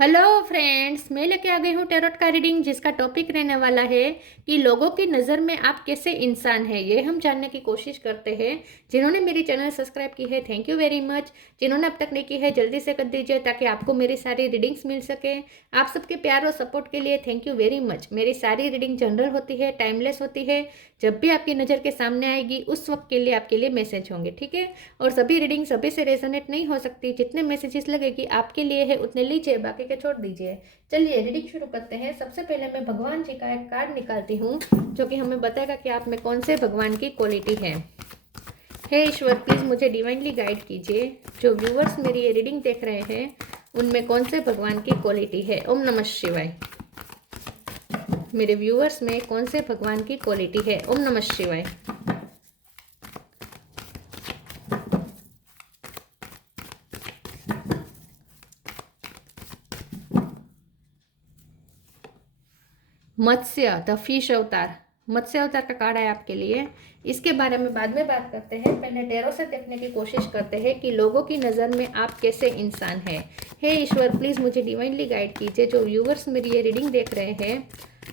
Hello friends, मैं लेके आ गई हूँ टैरोट का रीडिंग जिसका टॉपिक रहने वाला है कि लोगों की नज़र में आप कैसे इंसान है। ये हम जानने की कोशिश करते हैं। जिन्होंने मेरी चैनल सब्सक्राइब की है, थैंक यू वेरी मच। जिन्होंने अब तक नहीं की है, जल्दी से कर दीजिए ताकि आपको मेरी सारी रीडिंग्स मिल सके। आप सबके प्यार और सपोर्ट के लिए थैंक यू वेरी मच। मेरी सारी रीडिंग जनरल होती है, टाइमलेस होती है। जब भी आपकी नज़र के सामने आएगी उस वक्त के लिए आपके लिए मैसेज होंगे, ठीक है। और सभी रीडिंग सभी से रेजोनेट नहीं हो सकती। जितने मैसेजेस लगेगी आपके लिए है उतने लीजिए, बाकी के छोड़ दीजिए। चलिए रीडिंग शुरू करते हैं। सबसे पहले मैं भगवान जी का एक कार्ड निकालती हूँ जो कि हमें बताएगा कि आप में कौन से भगवान की क्वालिटी है। हे ईश्वर, प्लीज मुझे डिवाइनली गाइड कीजिए। जो व्यूवर्स मेरी ये रीडिंग देख रहे हैं उनमें कौन से भगवान की क्वालिटी है। ओम नमः शिवाय। मेरे व्यूवर्स में कौन से भगवान की क्वालिटी है। ओम नमः शिवाय। मत्स्य, द फिश अवतार, मत्स्य अवतार का कार्ड है आपके लिए। इसके बारे में बाद में बात करते हैं। पहले टैरो से देखने की कोशिश करते हैं कि लोगों की नज़र में आप कैसे इंसान है। हे ईश्वर, प्लीज़ मुझे डिवाइनली गाइड कीजिए। जो व्यूवर्स मेरी ये रीडिंग देख रहे हैं,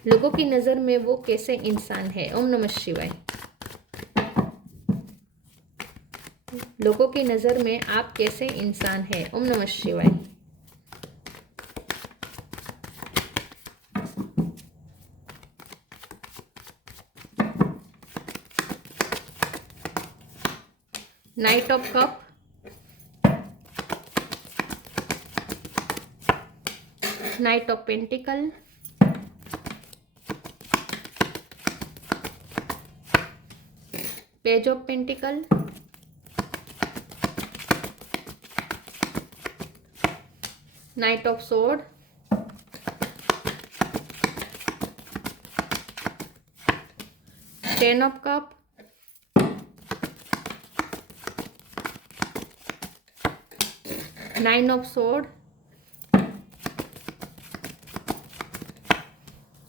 लोगों की नज़र में वो कैसे इंसान है। ओम नमः शिवाय। लोगों की नज़र में आप कैसे इंसान है। ओम नमः शिवाय। Knight of cup, knight of pentacle, page of pentacle, knight of sword, ten of cup, nine of sword,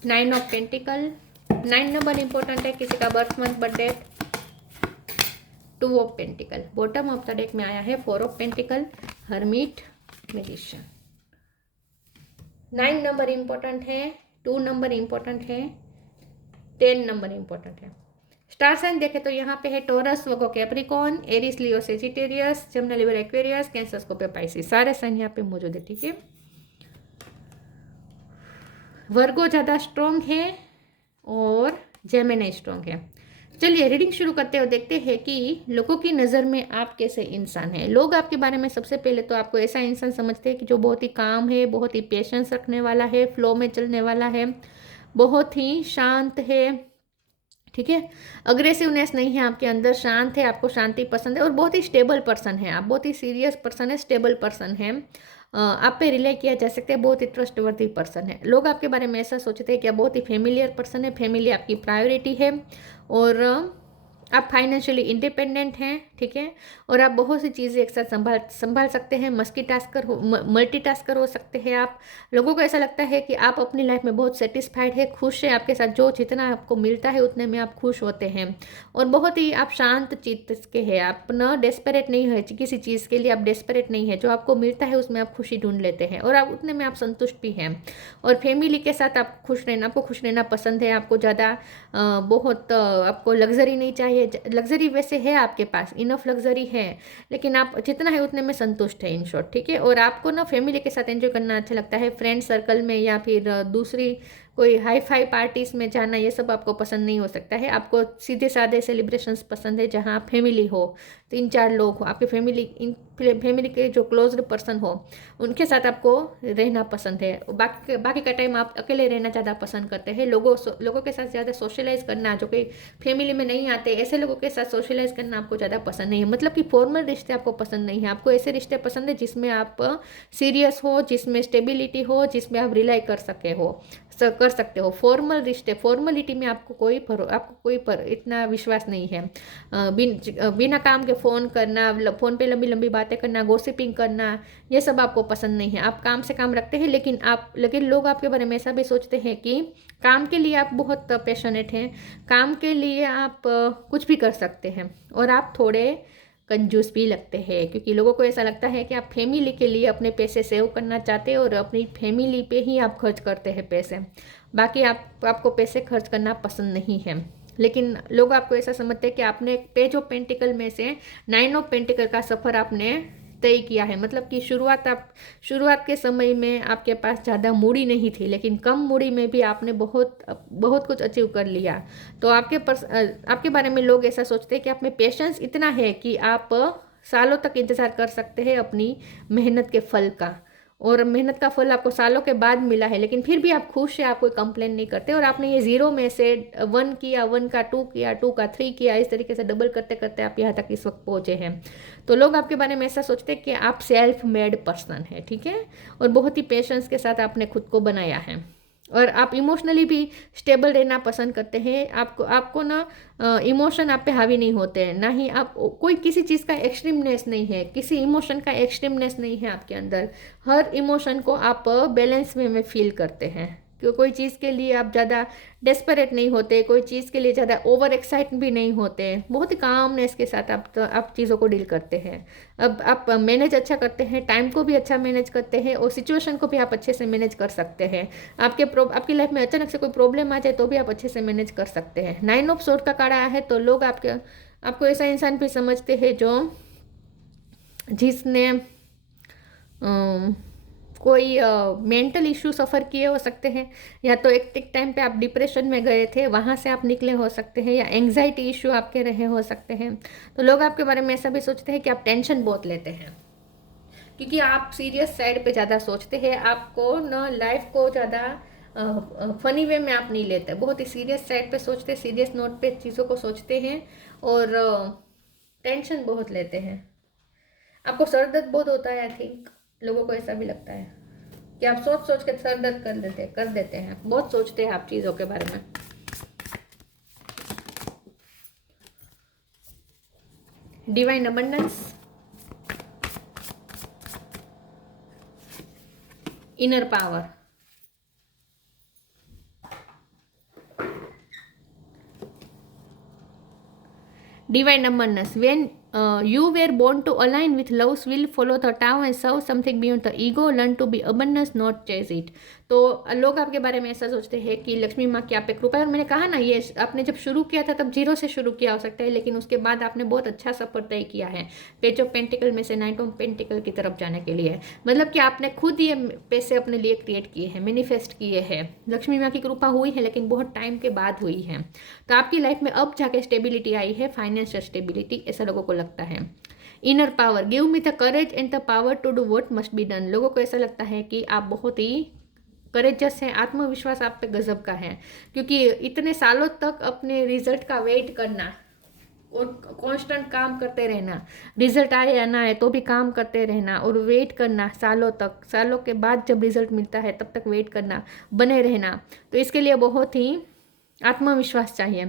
nine of pentacle. 9 number important है, किसी का birth month birth date. 2 of pentacle. Bottom of the deck में आया है 4 of pentacle, hermit, magician. 9 number important है, 2 number important है, 10 number important है। Star sign देखे तो यहाँ पे है टोरस, वर्गो, कैप्रिकॉर्न, एरिस, लियो, सेजिटेरियस, जमुना, Libra, Aquarius, Cancer, Scorpio, Pisces. सारे साइन यहाँ पे मौजूद है, ठीक है। वर्गो ज़्यादा स्ट्रॉन्ग है और जेमिनी स्ट्रॉन्ग है। चलिए रीडिंग शुरू करते हैं और देखते हैं कि लोगों की नज़र में आप कैसे इंसान हैं। लोग आपके बारे में सबसे पहले तो आपको ऐसा इंसान समझते हैं कि जो बहुत ही काम है, बहुत ही पेशेंस रखने वाला है, फ्लो में चलने वाला है, बहुत ही शांत है, ठीक है। अग्रेसिवनेस नहीं है आपके अंदर, शांत है, आपको शांति पसंद है और बहुत ही स्टेबल पर्सन है। आप बहुत ही सीरियस पर्सन है, स्टेबल पर्सन है। आप पे रिले किया जा सकता है, बहुत ही ट्रस्टवर्दी पर्सन है। लोग आपके बारे में ऐसा सोचते हैं कि आप बहुत ही फेमिलियर पर्सन है, फैमिली आपकी प्रायोरिटी है और आप फाइनेंशियली इंडिपेंडेंट हैं, ठीक है। और आप बहुत सी चीज़ें एक साथ संभाल सकते हैं। मल्टीटास्कर हो सकते हैं आप। लोगों को ऐसा लगता है कि आप अपनी लाइफ में बहुत सेटिस्फाइड है, खुश है, आपके साथ जो जितना आपको मिलता है उतने में आप खुश होते हैं और बहुत ही आप शांत चित्त के हैं। आप ना डेस्परेट नहीं है किसी चीज़ के लिए, आप डेस्परेट नहीं है। जो आपको मिलता है उसमें आप खुशी ढूंढ लेते हैं और आप उतने में आप संतुष्ट भी हैं। और फैमिली के साथ आप खुश रहना, आपको खुश रहना पसंद है। आपको ज़्यादा बहुत आपको लग्जरी नहीं चाहिए। लग्जरी वैसे है आपके पास, इनफ लग्जरी है, लेकिन आप जितना है उतने में संतुष्ट है, इन शॉर्ट, ठीक है। और आपको ना फैमिली के साथ एंजॉय करना अच्छा लगता है, फ्रेंड सर्कल में या फिर दूसरी कोई हाई फाई पार्टीज में जाना, ये सब आपको पसंद नहीं हो सकता है। आपको सीधे साधे सेलिब्रेशंस पसंद है जहाँ फैमिली हो, 3-4 लोग हो, आपके फैमिली के जो क्लोज्ड पर्सन हो उनके साथ आपको रहना पसंद है। बाकी का टाइम आप अकेले रहना ज़्यादा पसंद करते हैं। लोगों के साथ ज़्यादा सोशलाइज करना, जो कि फैमिली में नहीं आते, ऐसे लोगों के साथ सोशलाइज करना आपको ज़्यादा पसंद नहीं है। मतलब कि फॉर्मल रिश्ते आपको पसंद नहीं है। आपको ऐसे रिश्ते पसंद है जिसमें आप सीरियस हो, जिसमें स्टेबिलिटी हो, जिसमें आप रिलाई कर सकते हो। फॉर्मल रिश्ते, फॉर्मलिटी में आपको कोई पर इतना विश्वास नहीं है। बिना काम के फ़ोन करना, फ़ोन पे लंबी लंबी बातें करना, गॉसिपिंग करना, ये सब आपको पसंद नहीं है। आप काम से काम रखते हैं, लेकिन लोग आपके बारे में ऐसा भी सोचते हैं कि काम के लिए आप बहुत पैशनेट हैं, काम के लिए आप कुछ भी कर सकते हैं और आप थोड़े कंजूस भी लगते हैं, क्योंकि लोगों को ऐसा लगता है कि आप फैमिली के लिए अपने पैसे सेव करना चाहते हैं और अपनी फैमिली पे ही आप खर्च करते हैं पैसे, बाकी आपको पैसे खर्च करना पसंद नहीं है। लेकिन लोग आपको ऐसा समझते हैं कि आपने पेज ऑफ पेंटिकल में से 9 ऑफ पेंटिकल का सफ़र आपने तय किया है। मतलब कि शुरुआत के समय में आपके पास ज़्यादा मूड़ी नहीं थी, लेकिन कम मूड़ी में भी आपने बहुत बहुत कुछ अचीव कर लिया। तो आपके बारे में लोग ऐसा सोचते हैं कि आप में पेशेंस इतना है कि आप सालों तक इंतज़ार कर सकते हैं अपनी मेहनत के फल का, और मेहनत का फल आपको सालों के बाद मिला है, लेकिन फिर भी आप खुश हैं, आप कोई कंप्लेन नहीं करते, और आपने ये 0 में से 1 किया, 1 का 2 किया, 2 का 3 किया, इस तरीके से डबल करते करते आप यहाँ तक इस वक्त पहुँचे हैं। तो लोग आपके बारे में ऐसा सोचते हैं कि आप सेल्फ मेड पर्सन है, ठीक है, और बहुत ही पेशेंस के साथ आपने खुद को बनाया है, और आप इमोशनली भी स्टेबल रहना पसंद करते हैं। आपको ना इमोशन आप पे हावी नहीं होते हैं, ना ही आप कोई किसी चीज़ का एक्सट्रीमनेस नहीं है, किसी इमोशन का एक्सट्रीमनेस नहीं है आपके अंदर। हर इमोशन को आप बैलेंस में फील करते हैं, कि कोई चीज़ के लिए आप ज़्यादा डेस्परेट नहीं होते, कोई चीज़ के लिए ज़्यादा ओवर एक्साइट भी नहीं होते, बहुत ही कामनेस के साथ आप चीज़ों को डील करते हैं। अब आप मैनेज अच्छा करते हैं, टाइम को भी अच्छा मैनेज करते हैं, और सिचुएशन को भी आप अच्छे से मैनेज कर सकते हैं। आपकी लाइफ में अचानक से कोई प्रॉब्लम आ जाए तो भी आप अच्छे से मैनेज कर सकते हैं। 9 ऑफ सोर्ड का कार्ड आया है, तो लोग आपको ऐसा इंसान भी समझते हैं जिसने कोई मेंटल इश्यू सफ़र किए हो सकते हैं, या तो एक टाइम पे आप डिप्रेशन में गए थे, वहाँ से आप निकले हो सकते हैं, या एंग्जाइटी इश्यू आपके रहे हो सकते हैं। तो लोग आपके बारे में ऐसा भी सोचते हैं कि आप टेंशन बहुत लेते हैं, क्योंकि आप सीरियस साइड पे ज़्यादा सोचते हैं, आपको न लाइफ को ज़्यादा फनी वे में आप नहीं लेते, बहुत ही सीरियस साइड पे सोचते, सीरियस नोट पे चीज़ों को सोचते हैं, और टेंशन बहुत लेते हैं। आपको सर दर्द बहुत होता है, आई थिंक लोगों को ऐसा भी लगता है कि आप सोच सोच के सर दर्द कर देते हैं, बहुत सोचते हैं आप चीज़ों के बारे में। Divine abundance, inner power, divine abundance. When you were born to align with love's will, follow the Tao and serve something beyond the ego, learn to be abundance, not chase it. तो लोग आपके बारे में ऐसा सोचते हैं कि लक्ष्मी माँ की आप पे कृपा है, और मैंने कहा ना, ये आपने जब शुरू किया था तब 0 से शुरू किया हो सकता है, लेकिन उसके बाद आपने बहुत अच्छा सफर तय किया है पेज ऑफ पेंटिकल में से 9 ऑफ पेंटिकल की तरफ जाने के लिए। मतलब कि आपने खुद ये पैसे अपने लिए क्रिएट किए हैं, मैनिफेस्ट किए हैं, लक्ष्मी माँ की कृपा हुई है, लेकिन बहुत टाइम के बाद हुई है। तो आपकी लाइफ में अब जाके स्टेबिलिटी आई है, फाइनेंशियल स्टेबिलिटी, ऐसा लोगों को लगता है। Inner power, give me the courage and the power to do what must be done. लोगों को ऐसा लगता है कि आप बहुत ही करेजस हैं, आत्मविश्वास आप पे गजब का है, क्योंकि इतने सालों तक अपने रिजल्ट का वेट करना और कांस्टेंट काम करते रहना, रिजल्ट आए या ना आए तो भी काम करते रहना और वेट करना सालों तक, सालों के बाद जब रिजल्ट मिलता है तब तक वेट करना, बने रहना, तो इसके लिए बहुत ही आत्मविश्वास चाहिए।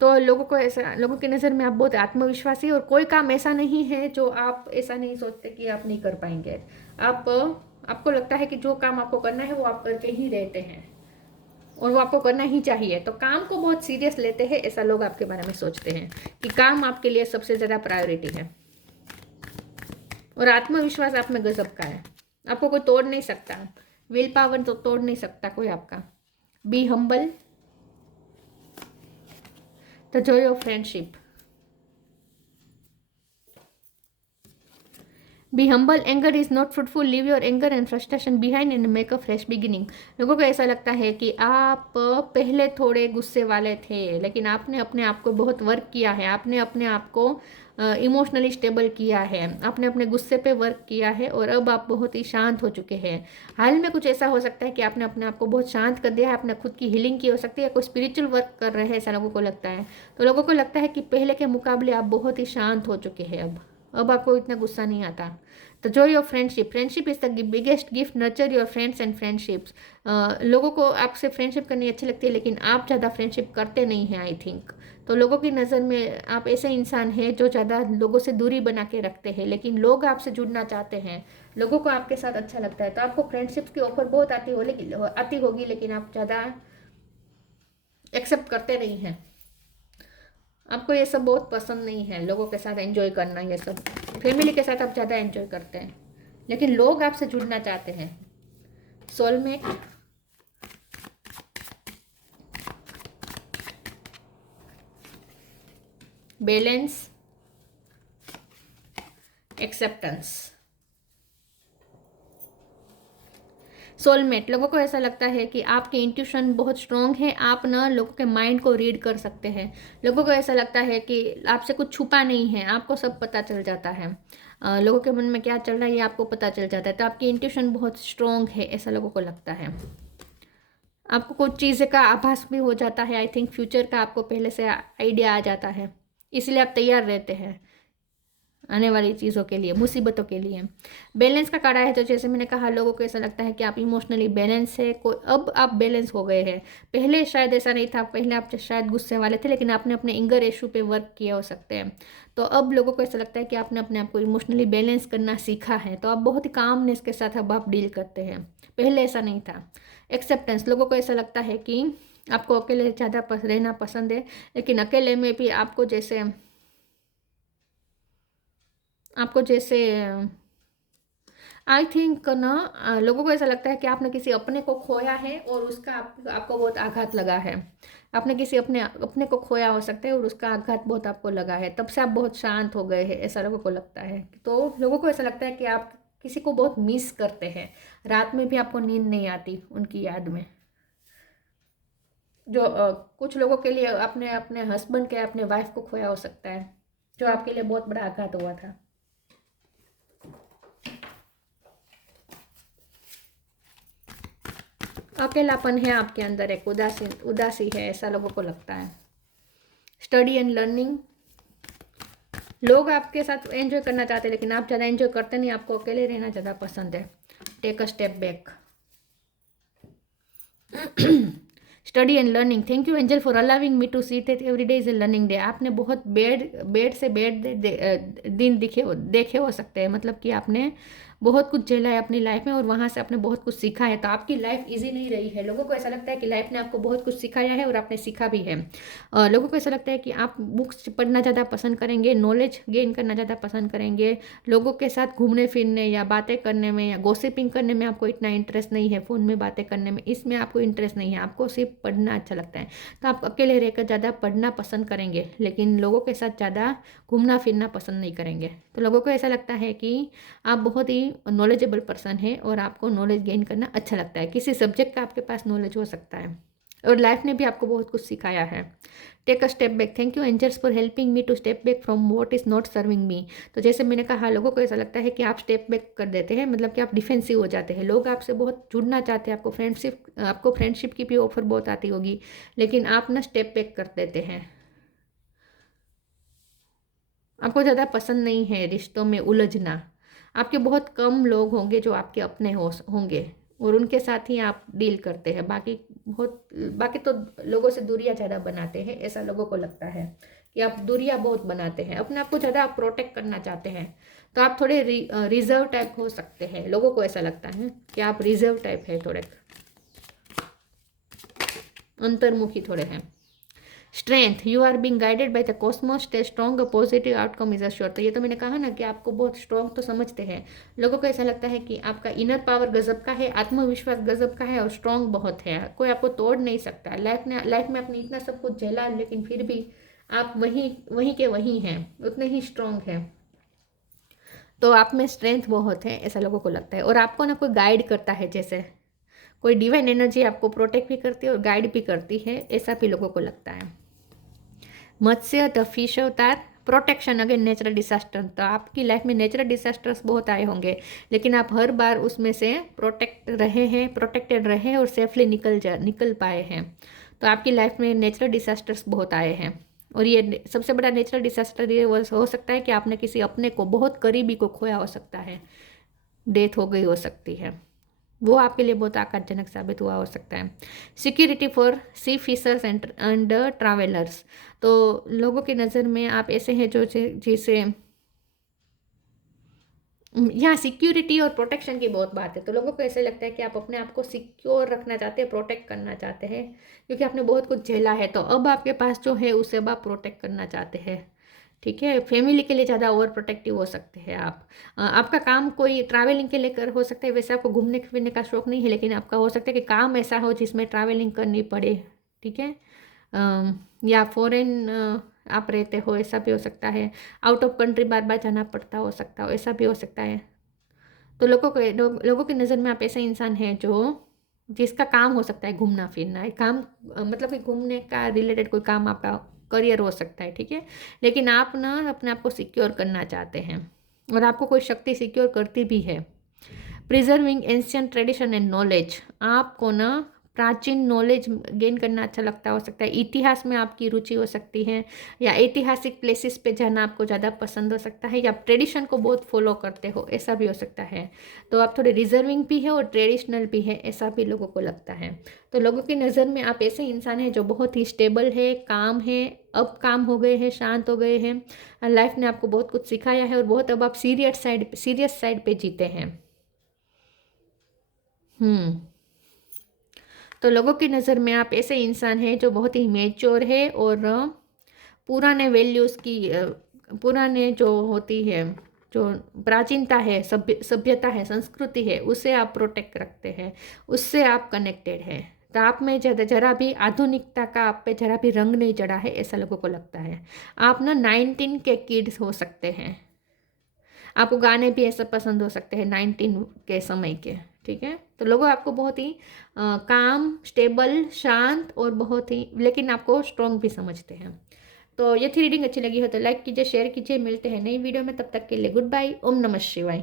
तो लोगों की नज़र में आप बहुत आत्मविश्वासी, और कोई काम ऐसा नहीं है जो आप ऐसा नहीं सोचते कि आप नहीं कर पाएंगे। आपको लगता है कि जो काम आपको करना है वो आप करके ही रहते हैं, और वो आपको करना ही चाहिए। तो काम को बहुत सीरियस लेते हैं, ऐसा लोग आपके बारे में सोचते हैं कि काम आपके लिए सबसे ज़्यादा प्रायोरिटी है, और आत्मविश्वास आप में गजब का है, आपको कोई तोड़ नहीं सकता, विल पावर तो तोड़ नहीं सकता कोई आपका। Be humble, the Joy of friendship, be humble, anger is not fruitful, leave your anger and frustration behind and make a fresh beginning. लोगों को ऐसा लगता है कि आप पहले थोड़े गुस्से वाले थे, लेकिन आपने अपने आप को बहुत वर्क किया है, आपने अपने आप को इमोशनली स्टेबल किया है, आपने अपने गुस्से पे वर्क किया है, और अब आप बहुत ही शांत हो चुके हैं। हाल में कुछ ऐसा हो सकता है कि आपने अपने आप को बहुत शांत कर दिया है, आपने खुद की हीलिंग की हो सकती है, कोई स्पिरिचुअल वर्क कर रहे हैं, ऐसा लोगों को लगता है। तो लोगों को लगता है कि पहले के मुकाबले आप बहुत ही शांत हो चुके हैं, अब आपको इतना गुस्सा नहीं आता। The Joy of friendship, friendship is the biggest gift, nurture your friends and friendships. लोगों को आपसे फ्रेंडशिप करनी अच्छी लगती है, लेकिन आप ज़्यादा फ्रेंडशिप करते नहीं हैं, आई थिंक। तो लोगों की नज़र में आप ऐसे इंसान हैं जो ज़्यादा लोगों से दूरी बना के रखते हैं, लेकिन लोग आपसे जुड़ना चाहते हैं, लोगों को आपके साथ अच्छा लगता है। तो आपको फ्रेंडशिप की ऑफर बहुत आती होगी, लेकिन आप ज़्यादा एक्सेप्ट करते नहीं हैं। आपको ये सब बहुत पसंद नहीं है, लोगों के साथ एंजॉय करना, ये सब फैमिली के साथ आप ज़्यादा एंजॉय करते हैं, लेकिन लोग आपसे जुड़ना चाहते हैं। Soulmate, balance, acceptance. सोलमेट, लोगों को ऐसा लगता है कि आपकी इंट्यूशन बहुत स्ट्रांग है, आप ना लोगों के माइंड को रीड कर सकते हैं। लोगों को ऐसा लगता है कि आपसे कुछ छुपा नहीं है, आपको सब पता चल जाता है। लोगों के मन में क्या चल रहा है ये आपको पता चल जाता है, तो आपकी इंट्यूशन बहुत स्ट्रांग है, ऐसा लोगों को लगता है। आपको कुछ चीज़ें का आभास भी हो जाता है, आई थिंक फ्यूचर का आपको पहले से आइडिया आ जाता है, इसलिए आप तैयार रहते हैं आने वाली चीज़ों के लिए, मुसीबतों के लिए। बैलेंस का कार्ड है, तो जैसे मैंने कहा लोगों को ऐसा लगता है कि आप इमोशनली बैलेंस है, कोई अब आप बैलेंस हो गए हैं। पहले शायद ऐसा नहीं था, पहले आप शायद गुस्से वाले थे, लेकिन आपने अपने इंगर इशू पे वर्क किया हो सकते हैं। तो अब लोगों को ऐसा लगता है कि आपने अपने आप को इमोशनली बैलेंस करना सीखा है, तो आप बहुत ही कामनेस के साथ अब आप डील करते हैं, पहले ऐसा नहीं था। एक्सेप्टेंस, लोगों को ऐसा लगता है कि आपको अकेले ज़्यादा रहना पसंद है, लेकिन अकेले में भी आपको जैसे आई थिंक ना लोगों को ऐसा लगता है कि आपने किसी अपने को खोया है और उसका आपको बहुत आघात लगा है। आपने किसी अपने अपने को खोया हो सकता है और उसका आघात बहुत आपको लगा है, तब से आप बहुत शांत हो गए हैं, ऐसा लोगों को लगता है। तो लोगों को ऐसा लगता है कि आप किसी को बहुत मिस करते हैं, रात में भी आपको नींद नहीं आती उनकी याद में। जो कुछ लोगों के लिए अपने अपने हस्बैंड के, अपने वाइफ को खोया हो सकता है, जो आपके लिए बहुत बड़ा आघात हुआ था। अकेलापन है आपके अंदर, एक उदासी है, ऐसा लोगों को लगता है। स्टडी एंड लर्निंग, लोग आपके साथ एंजॉय करना चाहते हैं, लेकिन आप ज़्यादा एंजॉय करते नहीं, आपको अकेले रहना ज़्यादा पसंद है। Take a step back. Study and learning, thank you angel for allowing me to see that every day is a learning day. आपने बहुत बेड से बेड दिन देखे हो सकते हैं, मतलब कि आपने बहुत कुछ झेला है अपनी लाइफ में और वहाँ से आपने बहुत कुछ सीखा है, तो आपकी लाइफ इजी नहीं रही है। लोगों को ऐसा लगता है कि लाइफ ने आपको बहुत कुछ सिखाया है और आपने सीखा भी है। लोगों को ऐसा लगता है कि आप बुक्स पढ़ना ज़्यादा पसंद करेंगे, नॉलेज गेन करना ज़्यादा पसंद करेंगे। लोगों के साथ घूमने फिरने या बातें करने में या गॉसिपिंग करने में आपको इतना इंटरेस्ट नहीं है, फ़ोन में बातें करने में इसमें आपको इंटरेस्ट नहीं है, आपको सिर्फ पढ़ना अच्छा लगता है। तो आप अकेले रहकर ज़्यादा पढ़ना पसंद करेंगे, लेकिन लोगों के साथ ज़्यादा घूमना फिरना पसंद नहीं करेंगे। तो लोगों को ऐसा लगता है कि आप बहुत ही नॉलेजेबल पर्सन है और आपको नॉलेज गेन करना अच्छा लगता है, किसी सब्जेक्ट का आपके पास नॉलेज हो सकता है और लाइफ ने भी आपको बहुत कुछ सिखाया है। Take a step back, thank you angels for helping me to step back from what is not serving me. तो जैसे मैंने कहा लोगों को ऐसा लगता है कि आप स्टेप बैक कर देते हैं, मतलब कि आप डिफेंसिव हो जाते हैं। लोग आपसे बहुत जुड़ना चाहते हैं, आपको फ्रेंडशिप की भी ऑफर बहुत आती होगी, लेकिन आप ना स्टेप बैक कर देते हैं। आपको ज़्यादा पसंद नहीं है रिश्तों में उलझना। आपके बहुत कम लोग होंगे जो आपके अपने होंगे और उनके साथ ही आप डील करते हैं, बाकी तो लोगों से दूरियां ज़्यादा बनाते हैं, ऐसा लोगों को लगता है कि आप दूरियां बहुत बनाते हैं, अपने आप को ज़्यादा आप प्रोटेक्ट करना चाहते हैं। तो आप थोड़े रिजर्व टाइप हो सकते हैं, लोगों को ऐसा लगता है कि आप रिजर्व टाइप है, थोड़े अंतर्मुखी थोड़े हैं। Strength, you are being guided by the cosmos, stay strong, positive outcome is assure. तो ये तो मैंने कहा ना कि आपको बहुत स्ट्रॉन्ग तो समझते हैं। लोगों को ऐसा लगता है कि आपका इनर पावर गजब का है, आत्मविश्वास गजब का है और स्ट्रॉन्ग बहुत है, कोई आपको तोड़ नहीं सकता। लाइफ में आपने इतना सब कुछ झेला, लेकिन फिर भी आप वहीं के वहीं हैं, उतने ही स्ट्रॉन्ग हैं। तो आप में स्ट्रेंथ बहुत है, ऐसा लोगों को लगता है। और आपको ना कोई गाइड करता है, जैसे कोई डिवाइन एनर्जी आपको प्रोटेक्ट भी करती है और गाइड भी करती है, ऐसा भी लोगों को लगता है। मत्स्य द फिश अवतार, प्रोटेक्शन अगेन नेचुरल डिजास्टर। तो आपकी लाइफ में नेचुरल डिजास्टर्स बहुत आए होंगे, लेकिन आप हर बार उसमें से प्रोटेक्टेड रहे और सेफली निकल पाए हैं। तो आपकी लाइफ में नेचुरल डिजास्टर्स बहुत आए हैं और ये सबसे बड़ा नेचुरल डिजास्टर ये हो सकता है कि आपने किसी अपने को, बहुत करीबी को खोया हो सकता है, डेथ हो गई हो सकती है, वो आपके लिए बहुत आघातजनक साबित हुआ हो सकता है। Security for sea fishers and travellers, तो लोगों की नज़र में आप ऐसे हैं जो जिसे यहाँ सिक्योरिटी और प्रोटेक्शन की बहुत बात है। तो लोगों को ऐसे लगता है कि आप अपने आप को सिक्योर रखना चाहते हैं, प्रोटेक्ट करना चाहते हैं, क्योंकि आपने बहुत कुछ झेला है, तो अब आपके पास जो है उसे अब आप प्रोटेक्ट करना चाहते हैं। ठीक है, फैमिली के लिए ज़्यादा ओवर प्रोटेक्टिव हो सकते हैं आप। आपका काम कोई ट्रैवलिंग के लिए कर हो सकता है, वैसे आपको घूमने फिरने का शौक नहीं है, लेकिन आपका हो सकता है कि काम ऐसा हो जिसमें ट्रैवलिंग करनी पड़े। ठीक है, या फॉरेन आप रहते हो, ऐसा भी हो सकता है। आउट ऑफ कंट्री बार बार जाना पड़ता हो सकता हो, ऐसा भी हो सकता है। तो लोगों की नज़र में आप ऐसा इंसान है जो जिसका काम हो सकता है घूमना फिरना है, काम मतलब कि घूमने का रिलेटेड कोई काम आपका करियर हो सकता है। ठीक है, लेकिन आप ना अपने आप को सिक्योर करना चाहते हैं, और आपको कोई शक्ति सिक्योर करती भी है। Preserving ancient tradition and knowledge, आपको ना प्राचीन नॉलेज गेन करना अच्छा लगता हो सकता है। इतिहास में आपकी रुचि हो सकती है, या ऐतिहासिक प्लेसेस पे जाना आपको ज़्यादा पसंद हो सकता है, या ट्रेडिशन को बहुत फॉलो करते हो, ऐसा भी हो सकता है। तो आप थोड़े रिजर्विंग भी है और ट्रेडिशनल भी है, ऐसा भी लोगों को लगता है। तो लोगों की नज़र में आप ऐसे इंसान हैं जो बहुत ही स्टेबल है, काम है, अब काम हो गए हैं, शांत हो गए हैं, लाइफ ने आपको बहुत कुछ सिखाया है, और बहुत अब आप सीरियस साइड पे जीते हैं। हम्म। तो लोगों की नज़र में आप ऐसे इंसान हैं जो बहुत ही मेच्योर है, और पुराने वैल्यूज़ की पुराने जो होती है, जो प्राचीनता है, सभ्यता है, संस्कृति है, उसे आप प्रोटेक्ट रखते हैं, उससे आप कनेक्टेड हैं। तो आप में जरा भी आधुनिकता का आप पे जरा भी रंग नहीं चढ़ा है, ऐसा लोगों को लगता है। आप ना 19 के किड्स हो सकते हैं, आपको गाने भी ऐसे पसंद हो सकते हैं 19 के समय के। ठीक है, तो लोग आपको बहुत ही काम, स्टेबल, शांत और बहुत ही, लेकिन आपको स्ट्रॉन्ग भी समझते हैं। तो ये थी रीडिंग, अच्छी लगी हो तो लाइक कीजिए, शेयर कीजिए, मिलते हैं नई वीडियो में, तब तक के लिए गुड बाय, ओम नमः शिवाय।